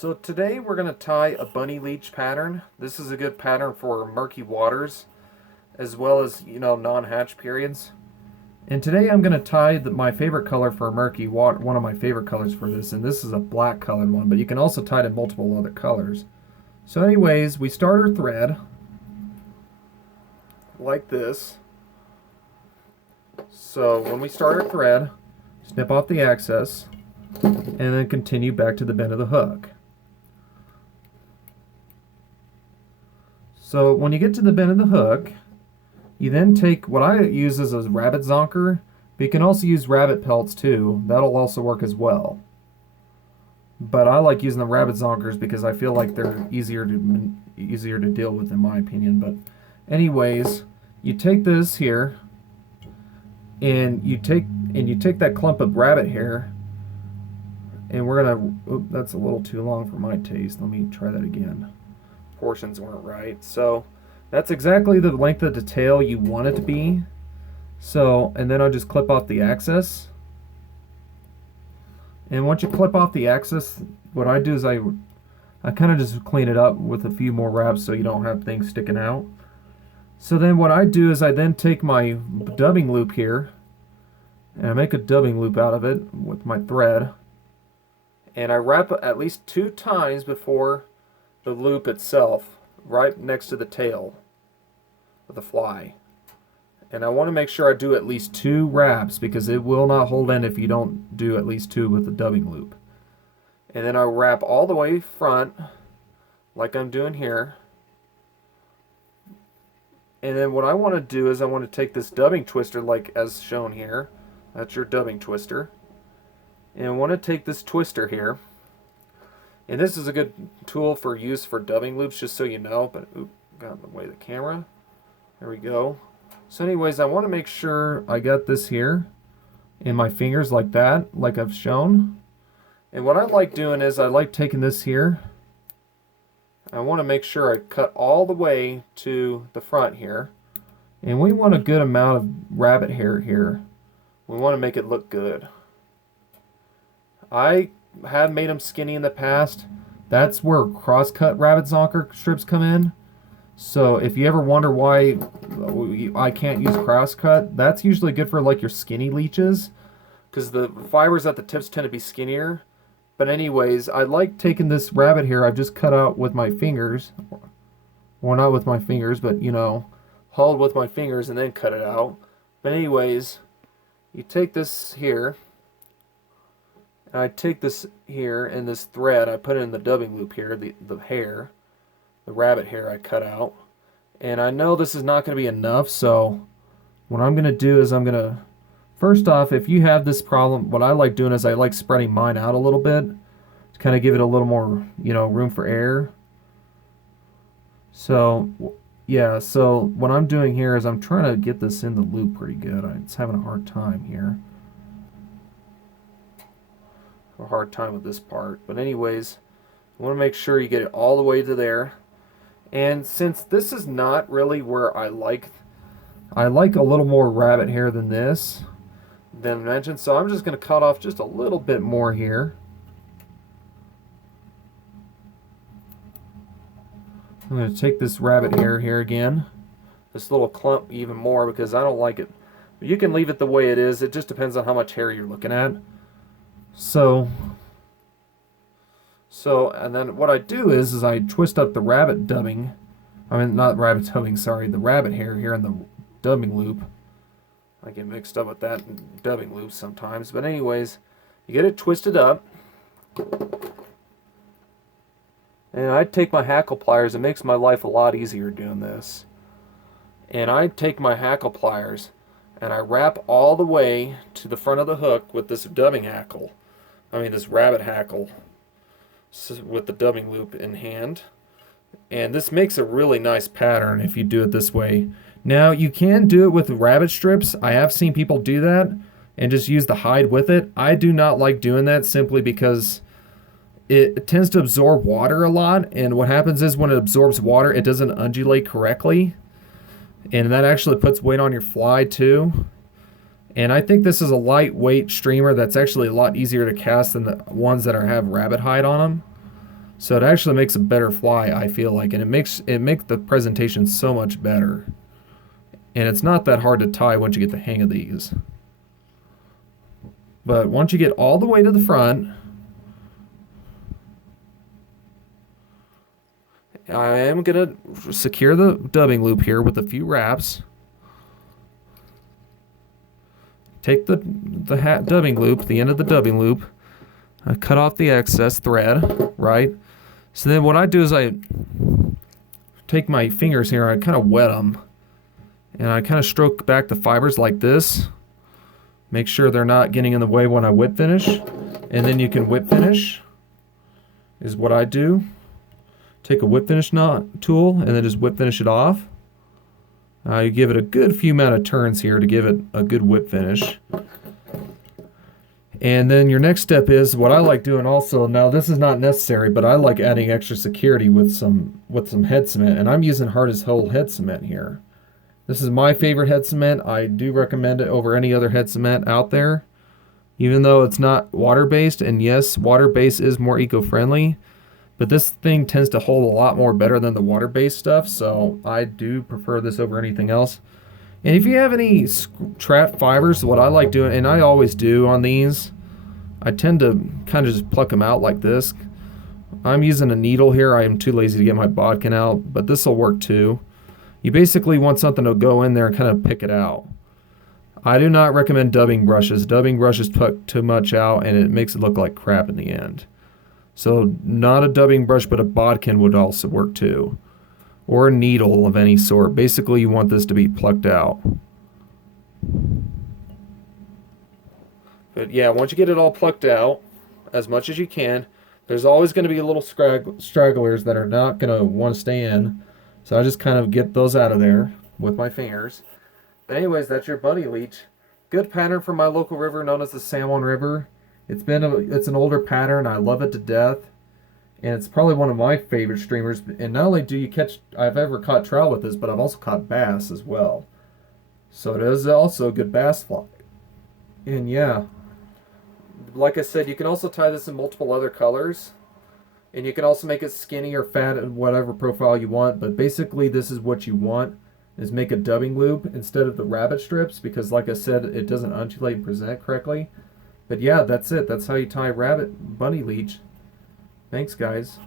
So today we're going to tie a bunny leech pattern. This is a good pattern for murky waters as well as, non-hatch periods. And today I'm going to tie my favorite color for murky water, one of my favorite colors for this, and this is a black colored one, but you can also tie it in multiple other colors. So anyways, we start our thread like this. So when we start our thread, snip off the excess and then continue back to the bend of the hook. So when you get to the bend of the hook, you then take what I use as a rabbit zonker, but you can also use rabbit pelts too. That'll also work as well. But I like using the rabbit zonkers because I feel like they're easier to deal with in my opinion. But anyways, you take this here and you take that clump of rabbit hair, and we're gonna, that's a little too long for my taste. Let me try that again. Portions weren't right. So that's exactly the length of the tail you want it to be. So, and then I'll just clip off the excess. And once you clip off the excess, what I do is I kind of just clean it up with a few more wraps so you don't have things sticking out. So then what I do is I then take my dubbing loop here, and I make a dubbing loop out of it with my thread. And I wrap it at least 2 times before the loop itself, right next to the tail of the fly. And I want to make sure I do at least 2 wraps because it will not hold in if you don't do at least 2 with the dubbing loop. And then I wrap all the way front like I'm doing here. And then what I want to do is I want to take this dubbing twister like as shown here. That's your dubbing twister. And I want to take this twister here. And this is a good tool for use for dubbing loops, just so you know. But got in the way of the camera. There we go. So anyways, I want to make sure I got this here in my fingers like that, like I've shown. And what I like doing is I like taking this here. I want to make sure I cut all the way to the front here. And we want a good amount of rabbit hair here. We want to make it look good. I have made them skinny in the past. That's where cross-cut rabbit zonker strips come in. So if you ever wonder why I can't use cross-cut, that's usually good for like your skinny leeches, because the fibers at the tips tend to be skinnier. But anyways, I like taking this rabbit hair I've just cut out with my fingers. Well, not with my fingers, but hauled with my fingers and then cut it out. But anyways, you take this here, and I take this here and this thread, I put it in the dubbing loop here, the hair, the rabbit hair I cut out. And I know this is not going to be enough, so what I'm going to do is I'm going to, first off, if you have this problem, what I like doing is I like spreading mine out a little bit to kind of give it a little more, room for air. So, yeah, so what I'm doing here is I'm trying to get this in the loop pretty good. It's having a hard time here. A hard time with this part. But anyways, I want to make sure you get it all the way to there. And since this is not really where I like a little more rabbit hair than this, than mentioned, so I'm just going to cut off just a little bit more here. I'm going to take this rabbit hair here again, this little clump even more because I don't like it. You can leave it the way it is. It just depends on how much hair you're looking at. So and then what I do is I twist up the rabbit dubbing. I mean, not rabbit dubbing, sorry, the rabbit hair here in the dubbing loop. I get mixed up with that and dubbing loops sometimes. But anyways, you get it twisted up. And I take my hackle pliers. It makes my life a lot easier doing this. And I take my hackle pliers and I wrap all the way to the front of the hook with this dubbing hackle. This rabbit hackle with the dubbing loop in hand. And this makes a really nice pattern if you do it this way. Now, you can do it with rabbit strips. I have seen people do that and just use the hide with it. I do not like doing that simply because it tends to absorb water a lot. And what happens is when it absorbs water, it doesn't undulate correctly. And that actually puts weight on your fly too. And I think this is a lightweight streamer that's actually a lot easier to cast than the ones that have rabbit hide on them. So it actually makes a better fly, I feel like, and it makes the presentation so much better. And it's not that hard to tie once you get the hang of these. But once you get all the way to the front, I am going to secure the dubbing loop here with a few wraps. Take the dubbing loop, the end of the dubbing loop, I cut off the excess thread, right? So then what I do is I take my fingers here, I kind of wet them, and I kind of stroke back the fibers like this. Make sure they're not getting in the way when I whip finish. And then you can whip finish, is what I do. Take a whip finish knot tool and then just whip finish it off. You give it a good few amount of turns here to give it a good whip finish. And then your next step is what I like doing also. Now this is not necessary, but I like adding extra security with some head cement, and I'm using hard as hell head cement here. This is my favorite head cement. I do recommend it over any other head cement out there, even though it's not water-based. And yes, water-based is more eco-friendly, but this thing tends to hold a lot more better than the water-based stuff, so I do prefer this over anything else. And if you have any trap fibers, what I like doing, and I always do on these, I tend to kind of just pluck them out like this. I'm using a needle here. I am too lazy to get my bodkin out, but this will work too. You basically want something to go in there and kind of pick it out. I do not recommend dubbing brushes. Dubbing brushes pluck too much out and it makes it look like crap in the end. So not a dubbing brush, but a bodkin would also work too. Or a needle of any sort. Basically, you want this to be plucked out. But yeah, once you get it all plucked out, as much as you can, there's always going to be little stragglers that are not going to want to stay in. So I just kind of get those out of there with my fingers. But anyways, that's your bunny leech. Good pattern from my local river known as the San Juan River. It's an older pattern. I love it to death. And it's probably one of my favorite streamers. And not only do you I've ever caught trout with this, but I've also caught bass as well. So it is also a good bass fly. And yeah, like I said, you can also tie this in multiple other colors. And you can also make it skinny or fat in whatever profile you want. But basically, this is what you want, is make a dubbing loop instead of the rabbit strips. Because like I said, it doesn't undulate and present correctly. But yeah, that's it. That's how you tie bunny leech. Thanks, guys.